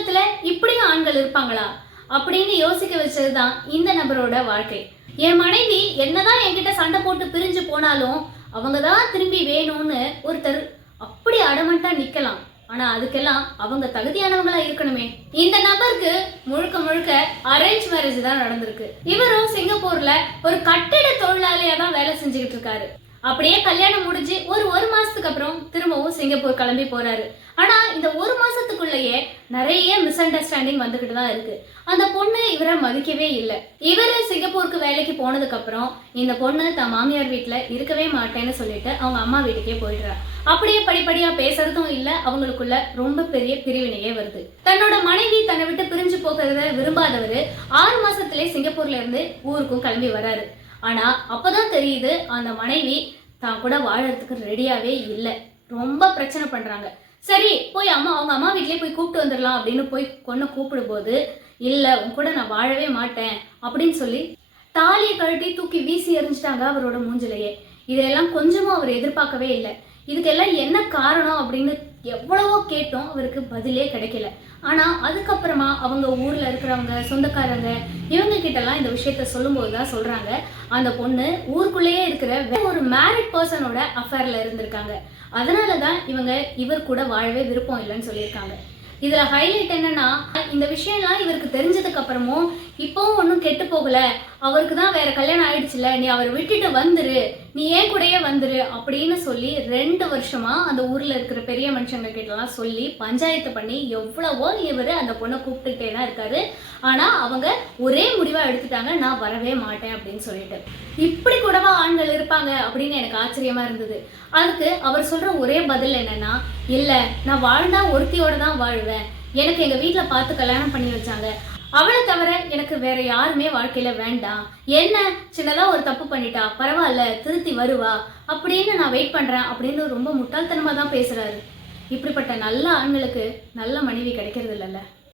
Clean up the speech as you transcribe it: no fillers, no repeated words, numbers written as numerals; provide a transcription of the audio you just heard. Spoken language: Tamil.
உலகத்துல இப்படியும் ஆண்கள் இருப்பாங்களா அப்படின்னு யோசிக்க வச்சதுதான் இந்த நபரோட வாழ்க்கை. என் மனைவி என்னதான் என்கிட்ட சண்டை போட்டு பிரிஞ்சு போனாலும் அவங்கதான் திரும்பி வேணும்னு ஒருத்தர் அப்படி அடமண்டா நிக்கலாம். ஆனா அதுக்கெல்லாம் அவங்க தகுதியானவங்களா இருக்கணுமே. இந்த நபருக்கு முழுக்க முழுக்க அரேஞ்ச் மேரேஜ் தான் நடந்திருக்கு. இவரும் சிங்கப்பூர்ல ஒரு கட்டிட தொழிலாளியா தான் வேலை செஞ்சுக்கிட்டு இருக்காரு. அப்படியே கல்யாணம் முடிஞ்சு ஒரு மாசத்துக்கு அப்புறம் திரும்பவும் சிங்கப்பூர் கிளம்பி போறாரு. ஆனா இந்த ஒரு மாசத்துக்குள்ளேயே நிறைய மிஸ் அண்டர்ஸ்டாண்டிங் வந்துகிட்டு தான் இருக்கு. அந்த பொண்ணு இவரை மதிக்கவே இல்லை. இவரு சிங்கப்பூருக்கு வேலைக்கு போனதுக்கு அப்புறம் இந்த பொண்ணு தன் மாமியார் வீட்டுல இருக்கவே மாட்டேன்னு சொல்லிட்டு அவங்க அம்மா வீட்டுக்கே போயிடுறா. அப்படியே படிப்படியா பேசுறதும் இல்ல, அவங்களுக்குள்ள ரொம்ப பெரிய பிரிவினையே வருது. தன்னோட மனைவி தன்னை விட்டு பிரிஞ்சு போகிறத விரும்பாதவரு 6 மாசத்திலே சிங்கப்பூர்ல இருந்து ஊருக்கும் கிளம்பி வராரு. ஆனா அப்பதான் தெரியுது அந்த மனைவி தான் கூட வாழறதுக்கு ரெடியாவே இல்லை. ரொம்ப பிரச்சனை பண்றாங்க. சரி போய் அவங்க அம்மா வீட்லயே போய் கூப்பிட்டு வந்துடலாம் அப்படின்னு போய் கொண்டு கூப்பிடும் போது, இல்ல உன் கூட நான் வாழவே மாட்டேன் அப்படின்னு சொல்லி தாலியை கழட்டி தூக்கி வீசி எறிஞ்சிட்டாங்க அவரோட மூஞ்சிலேயே. இதெல்லாம் கொஞ்சமும் அவர் எதிர்பார்க்கவே இல்லை. இதுக்கெல்லாம் என்ன காரணம் அப்படின்னு எவ்வளவோ கேட்டோம், அவருக்கு பதிலே கிடைக்கல. ஆனா அதுக்கப்புறமா அவங்க ஊர்ல இருக்கிறவங்க சொந்தக்காரங்க இவங்க கிட்டலாம் இந்த விஷயத்த சொல்லும் போதுதான் சொல்றாங்க, அந்த பொண்ணு ஊருக்குள்ளேயே இருக்கிற ஒரு மேரிட் பர்சனோட அஃபேர்ல இருந்திருக்காங்க. அதனாலதான் இவர் கூட வாழவே விருப்பம் இல்லைன்னு சொல்லியிருக்காங்க. இதுல ஹைலைட் என்னன்னா, இந்த விஷயம்லாம் இவருக்கு தெரிஞ்சதுக்கு அப்புறமும் இப்பவும் ஒன்றும் கெட்டு போகல, அவருக்கு தான் வேற கல்யாணம் ஆயிடுச்சுல, நீ அவரை விட்டுட்டு வந்துரு, நீ ஏன் கூடயே வந்துரு அப்படின்னு சொல்லி 2 வருஷமா அந்த ஊர்ல இருக்கிற பெரிய மனுஷங்க கிட்டலாம் சொல்லி பஞ்சாயத்து பண்ணி எவ்வளவோ இவர் அந்த பொண்ணை கூப்பிட்டுட்டே தான் இருக்காரு. ஆனா அவங்க ஒரே முடிவா எடுத்துட்டாங்க, நான் வரவே மாட்டேன் அப்படின்னு சொல்லிட்டு. இப்படி கூடவா ஆண்கள் இருப்பாங்க அப்படின்னு எனக்கு ஆச்சரியமா இருந்தது. அதுக்கு அவர் சொல்ற ஒரே பதில் என்னன்னா, இல்ல நான் வாழ்ந்தா ஒருத்தியோட தான் வாழ்வேன், எனக்கு எங்க வீட்டுல பார்த்து கல்யாணம் பண்ணி வச்சாங்க, அவளை தவிர எனக்கு வேற யாருமே வாழ்க்கையில வேண்டாம், என்ன சின்னதா ஒரு தப்பு பண்ணிட்டா பரவாயில்ல திருத்தி வருவா அப்படின்னு நான் வெயிட் பண்றேன் அப்படின்னு ரொம்ப முட்டாள்தனமா தான் பேசுறாரு. இப்படிப்பட்ட நல்ல ஆண்களுக்கு நல்ல மனைவி கிடைக்கிறது இல்லைல்ல.